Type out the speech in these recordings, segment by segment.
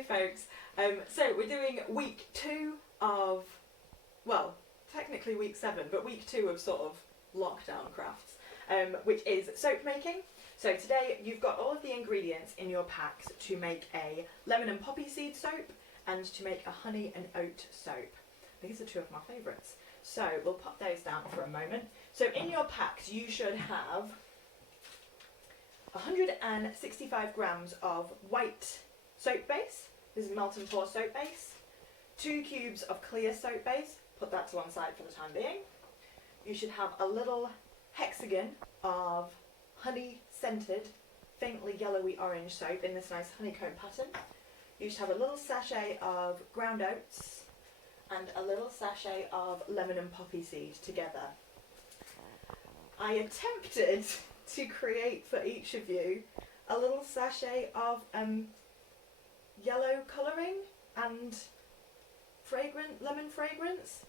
Hey folks, so we're doing week 2 of, well, technically week 7, but week 2 of sort of lockdown crafts, which is soap making. So today you've got all of the ingredients in your packs to make a lemon and poppy seed soap and to make a honey and oat soap. These are 2 of my favourites. So we'll pop those down for a moment. So in your packs you should have 165 grams of white soap base. This is melt and pour soap base. 2 cubes of clear soap base. Put that to one side for the time being. You should have a little hexagon of honey scented, faintly yellowy orange soap in this nice honeycomb pattern. You should have a little sachet of ground oats and a little sachet of lemon and poppy seed together. I attempted to create for each of you a little sachet of yellow colouring and lemon fragrance.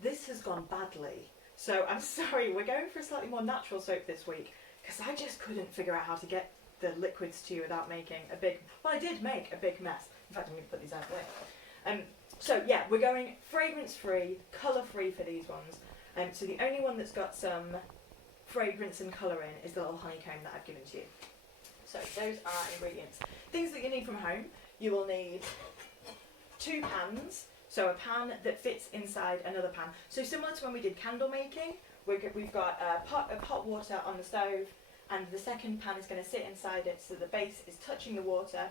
This has gone badly, so I'm sorry, we're going for a slightly more natural soap this week because I just couldn't figure out how to get the liquids to you without making a big, well, I did make a big mess. In fact, I'm going to put these out of the way. So yeah, we're going fragrance free, colour free for these ones. So the only one that's got some fragrance and colour in is the little honeycomb that I've given to you. So those are ingredients. Things that you need from home. You will need 2 pans, so a pan that fits inside another pan. So similar to when we did candle making, we've got a pot of hot water on the stove, and the second pan is going to sit inside it so the base is touching the water.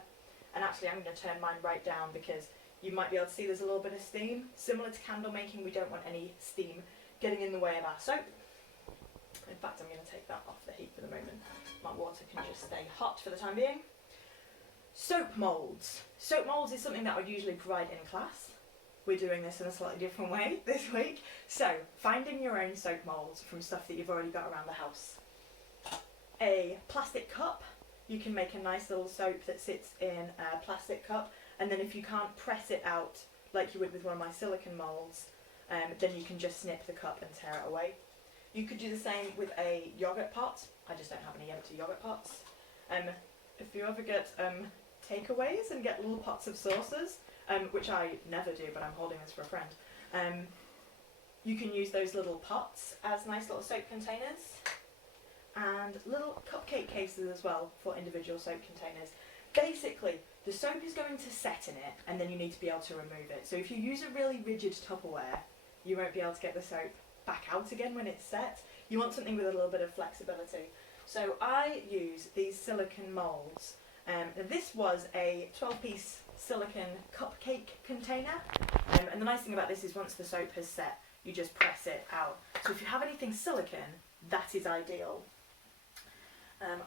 And actually I'm going to turn mine right down because you might be able to see there's a little bit of steam. Similar to candle making, we don't want any steam getting in the way of our soap. In fact, I'm going to take that off the heat for the moment. My water can just stay hot for the time being. Soap moulds. Soap moulds is something that I would usually provide in class. We're doing this in a slightly different way this week. So, finding your own soap moulds from stuff that you've already got around the house. A plastic cup. You can make a nice little soap that sits in a plastic cup, and then if you can't press it out like you would with one of my silicone moulds, then you can just snip the cup and tear it away. You could do the same with a yogurt pot. I just don't have any empty yogurt pots. If you ever get takeaways and get little pots of sauces, which I never do, but I'm holding this for a friend, you can use those little pots as nice little soap containers, and little cupcake cases as well for individual soap containers. Basically, the soap is going to set in it, and then you need to be able to remove it. So if you use a really rigid Tupperware, you won't be able to get the soap back out again when it's set. You want something with a little bit of flexibility. So I use these silicone moulds. This was a 12-piece silicone cupcake container, and the nice thing about this is once the soap has set, you just press it out. So if you have anything silicone, that is ideal.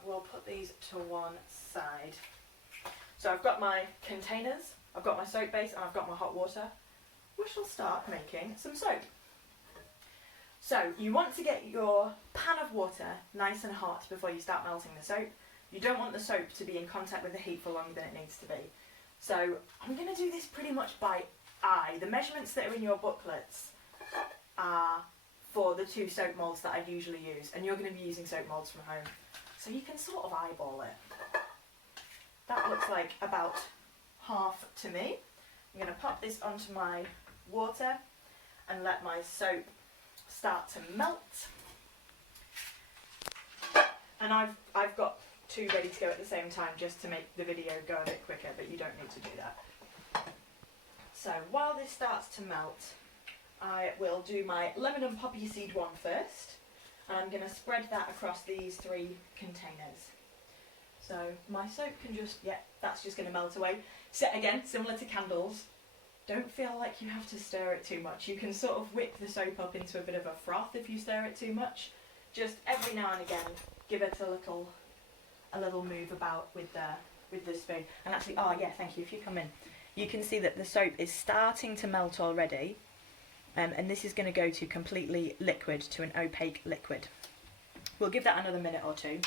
We'll put these to one side. So I've got my containers, I've got my soap base, and I've got my hot water. We shall start making some soap. So you want to get your pan of water nice and hot before you start melting the soap. You don't want the soap to be in contact with the heat for longer than it needs to be. So I'm going to do this pretty much by eye. The measurements that are in your booklets are for the 2 soap moulds that I usually use, and you're going to be using soap moulds from home. So you can sort of eyeball it. That looks like about half to me. I'm going to pop this onto my water and let my soap start to melt. And I've got 2 ready to go at the same time just to make the video go a bit quicker, but you don't need to do that. So while this starts to melt, I will do my lemon and poppy seed one first, and I'm going to spread that across these 3 containers. So my soap can just, that's just going to melt away. So again, similar to candles, don't feel like you have to stir it too much. You can sort of whip the soap up into a bit of a froth if you stir it too much. Just every now and again, give it a little move about with the spoon. And actually, thank you, if you come in, you can see that the soap is starting to melt already, and this is going to go to completely liquid, to an opaque liquid. We'll give that another minute or 2.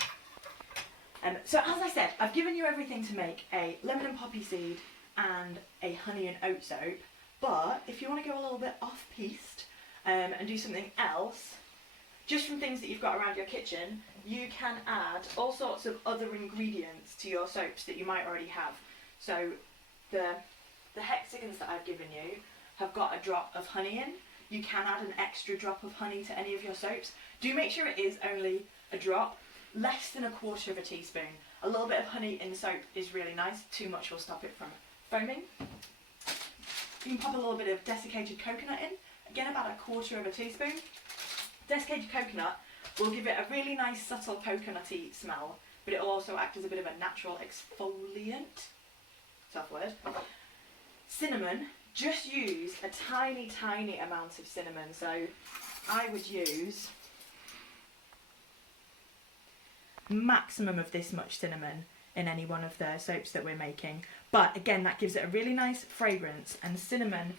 So as I said, I've given you everything to make a lemon and poppy seed and a honey and oat soap, but if you want to go a little bit off-piste and do something else, just from things that you've got around your kitchen, you can add all sorts of other ingredients to your soaps that you might already have. So the hexagons that I've given you have got a drop of honey in. You can add an extra drop of honey to any of your soaps. Do make sure it is only a drop, less than 1/4 of a teaspoon. A little bit of honey in soap is really nice. Too much will stop it from foaming. You can pop a little bit of desiccated coconut in. Again, about 1/4 of a teaspoon. Desiccated coconut will give it a really nice subtle coconutty smell, but it will also act as a bit of a natural exfoliant. Tough word. Cinnamon, just use a tiny, tiny amount of cinnamon. So I would use maximum of this much cinnamon in any one of the soaps that we're making. But again, that gives it a really nice fragrance, and cinnamon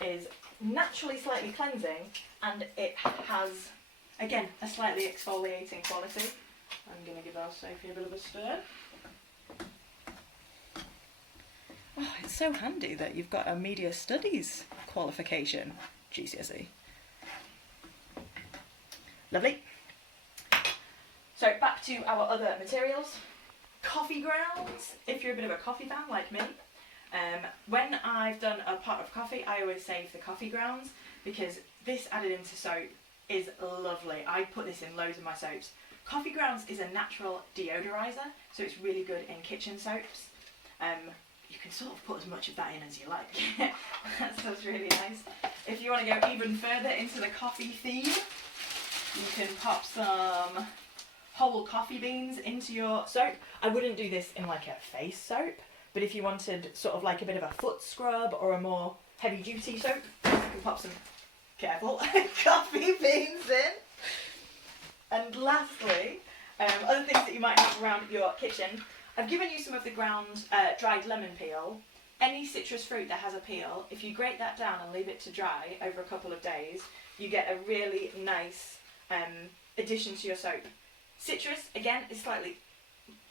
is naturally slightly cleansing, and it has, again, a slightly exfoliating quality. I'm going to give our Sophie a bit of a stir. Oh, it's so handy that you've got a media studies qualification, GCSE. Lovely. So back to our other materials. Coffee grounds, if you're a bit of a coffee fan like me. When I've done a pot of coffee, I always save the coffee grounds because this added into soap is lovely. I put this in loads of my soaps. Coffee grounds is a natural deodorizer, so it's really good in kitchen soaps. You can sort of put as much of that in as you like. That's really nice. If you want to go even further into the coffee theme, you can pop some whole coffee beans into your soap. I wouldn't do this in like a face soap, but if you wanted sort of like a bit of a foot scrub or a more heavy duty soap, you can pop some, careful, coffee beans in. And lastly, other things that you might have around your kitchen. I've given you some of the ground dried lemon peel. Any citrus fruit that has a peel, if you grate that down and leave it to dry over a couple of days, you get a really nice addition to your soap. Citrus, again, is slightly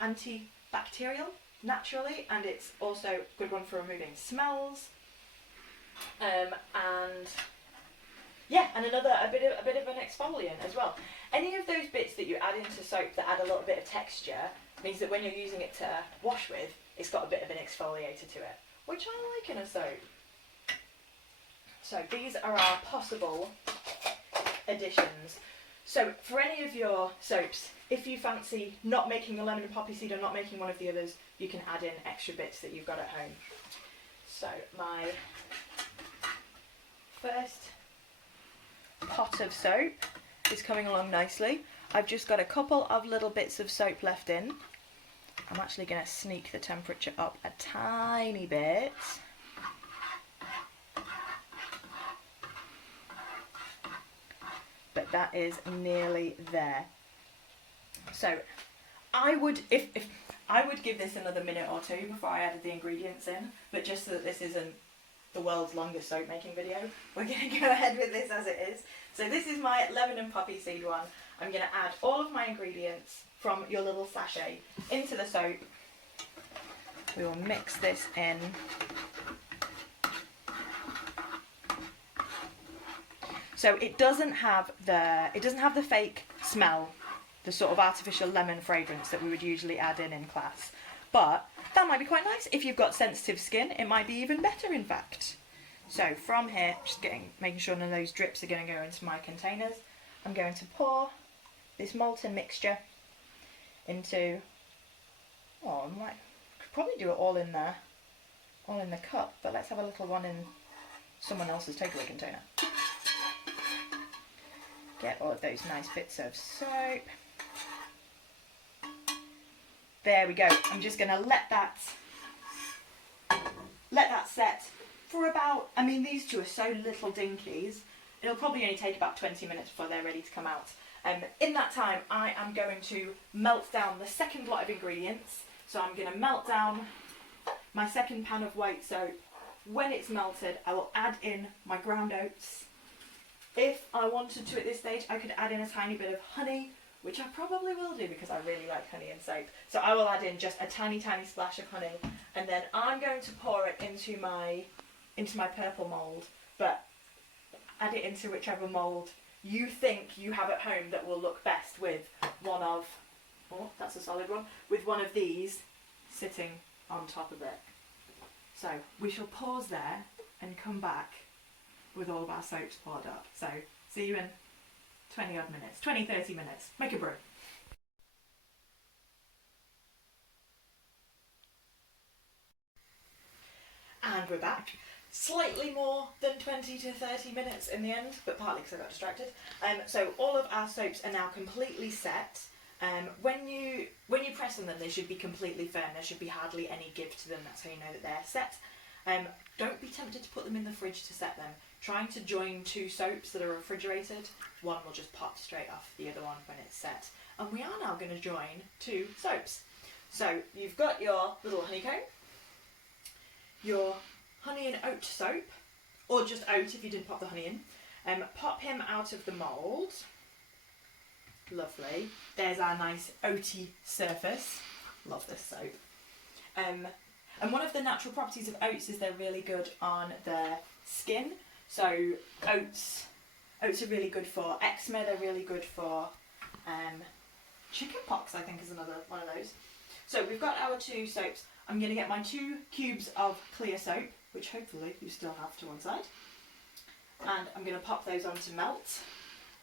antibacterial naturally, and it's also a good one for removing smells. And yeah, and a bit of an exfoliant as well. Any of those bits that you add into soap that add a little bit of texture means that when you're using it to wash with, it's got a bit of an exfoliator to it, which I like in a soap. So these are our possible additions. So for any of your soaps, if you fancy not making the lemon and poppy seed or not making one of the others, you can add in extra bits that you've got at home. So my first pot of soap is coming along nicely. I've just got a couple of little bits of soap left in. I'm actually going to sneak the temperature up a tiny bit. But that is nearly there. So I would, if I would give this another minute or two before I added the ingredients in, but just so that this isn't the world's longest soap making video, we're going to go ahead with this as it is. So this is my lemon and poppy seed one. I'm going to add all of my ingredients from your little sachet into the soap. We will mix this in. So it doesn't have the fake smell, the sort of artificial lemon fragrance that we would usually add in class. But that might be quite nice. If you've got sensitive skin, it might be even better, in fact. So from here, just making sure none of those drips are going to go into my containers. I'm going to pour this molten mixture into, oh, I could probably do it all in the cup, but let's have a little one in someone else's takeaway container. Get all of those nice bits of soap. There we go. I'm just going to let that set for about, I mean, these two are so little dinkies, it'll probably only take about 20 minutes before they're ready to come out. In that time, I am going to melt down the second lot of ingredients. So I'm going to melt down my second pan of white soap. When it's melted, I will add in my ground oats. If I wanted to at this stage, I could add in a tiny bit of honey, which I probably will do because I really like honey in soap. So I will add in just a tiny, tiny splash of honey, and then I'm going to pour it into my purple mould, but add it into whichever mould you think you have at home that will look best with one of, oh, that's a solid one, with one of these sitting on top of it. So we shall pause there and come back with all of our soaps poured up. So see you in 20 odd minutes, 20-30 minutes. Make a brew. And we're back. Slightly more than 20 to 30 minutes in the end, but partly because I got distracted. So all of our soaps are now completely set. When you press on them, they should be completely firm. There should be hardly any give to them. That's how you know that they're set. Don't be tempted to put them in the fridge to set them. Trying to join two soaps that are refrigerated, one will just pop straight off the other one when it's set. And we are now going to join two soaps. So you've got your little honeycomb, your honey and oat soap, or just oat if you didn't pop the honey in. Pop him out of the mould. Lovely. There's our nice oaty surface. Love this soap. And one of the natural properties of oats is they're really good on their skin. So oats are really good for eczema. They're really good for chicken pox, I think is another one of those. So we've got our two soaps. I'm going to get my 2 cubes of clear soap, which hopefully you still have to one side. And I'm going to pop those on to melt.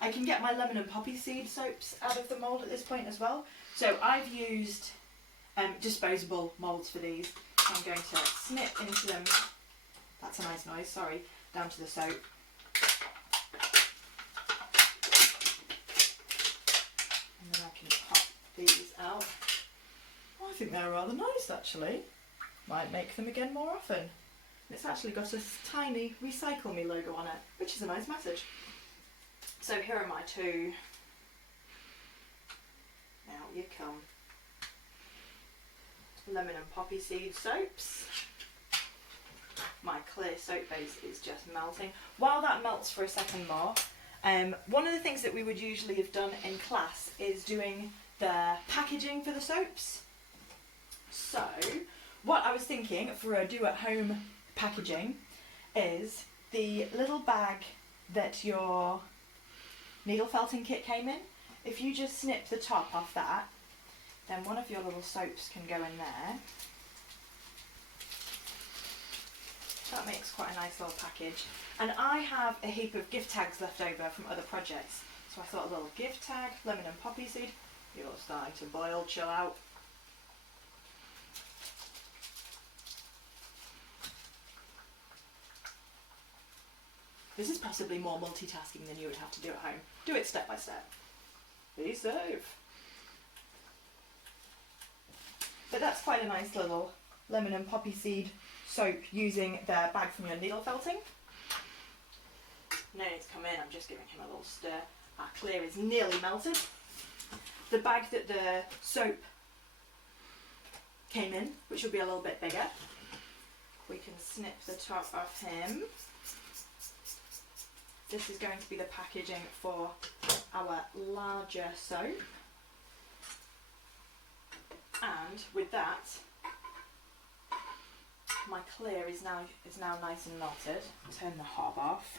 I can get my lemon and poppy seed soaps out of the mould at this point as well. So I've used disposable moulds for these. I'm going to snip into them. That's a nice noise, sorry. Down to the soap. And then I can pop these out. Oh, I think they're rather nice actually. Might make them again more often. It's actually got a tiny Recycle Me logo on it, which is a nice message. So here are my 2. Now you come. Lemon and poppy seed soaps. My clear soap base is just melting. While that melts for a second more, one of the things that we would usually have done in class is doing the packaging for the soaps. So what I was thinking for a do-at-home packaging is the little bag that your needle felting kit came in. If you just snip the top off that, then one of your little soaps can go in there. That makes quite a nice little package. And I have a heap of gift tags left over from other projects. So I thought a little gift tag, lemon and poppy seed. You're starting to boil, chill out. This is possibly more multitasking than you would have to do at home. Do it step by step. Be safe. But that's quite a nice little lemon and poppy seed soap using the bag from your needle felting. No need to come in, I'm just giving him a little stir. Our clear is nearly melted. The bag that the soap came in, which will be a little bit bigger, we can snip the top off him. This is going to be the packaging for our larger soap. And with that, my clear is now nice and melted. Turn the hob off.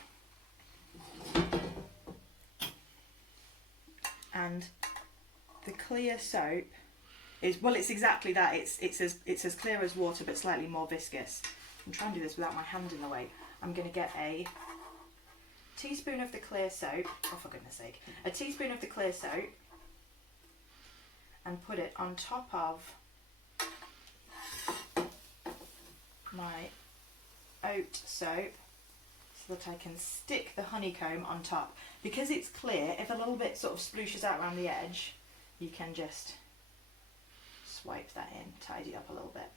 And the clear soap is, well, it's exactly that. It's as clear as water but slightly more viscous. I'm trying to do this without my hand in the way. I'm going to get a teaspoon of the clear soap, oh for goodness sake, a teaspoon of the clear soap and put it on top of my oat soap so that I can stick the honeycomb on top. Because it's clear, if a little bit sort of splooshes out around the edge, you can just swipe that in, tidy up a little bit.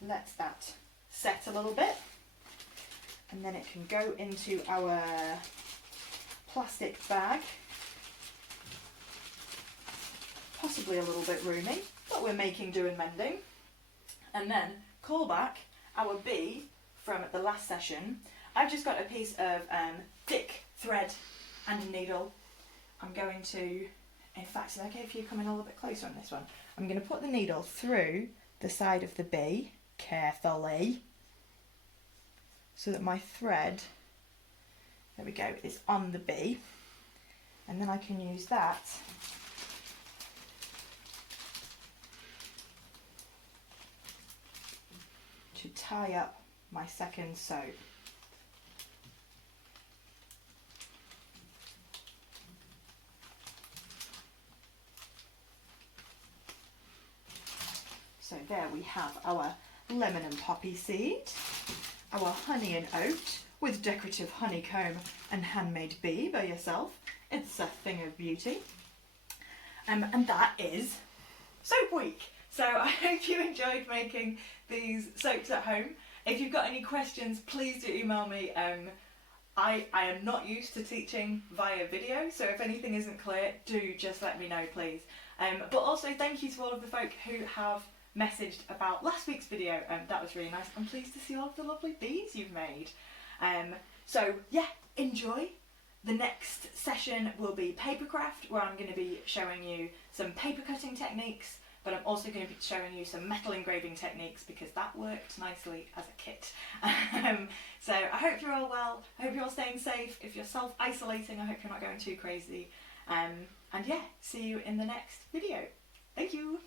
Let that set a little bit. And then it can go into our plastic bag, possibly a little bit roomy, but we're making do and mending. And then call back our B from the last session. I've just got a piece of thick thread and a needle. I'm going to, in fact, is it okay if you come in a little bit closer on this one? I'm going to put the needle through the side of the B, carefully, so that my thread, there we go, is on the B. And then I can use that tie up my second soap. So there we have our lemon and poppy seed, our honey and oat with decorative honeycomb and handmade bee by yourself. It's a thing of beauty. And that is Soap Week. So I hope you enjoyed making these soaps at home. If you've got any questions, please do email me. I am not used to teaching via video, so if anything isn't clear, do just let me know, please. But also thank you to all of the folk who have messaged about last week's video. That was really nice. I'm pleased to see all of the lovely beads you've made. So yeah, enjoy. The next session will be papercraft, where I'm going to be showing you some paper cutting techniques, but I'm also going to be showing you some metal engraving techniques because that worked nicely as a kit. So I hope you're all well, I hope you're all staying safe. If you're self-isolating, I hope you're not going too crazy. And yeah, see you in the next video. Thank you!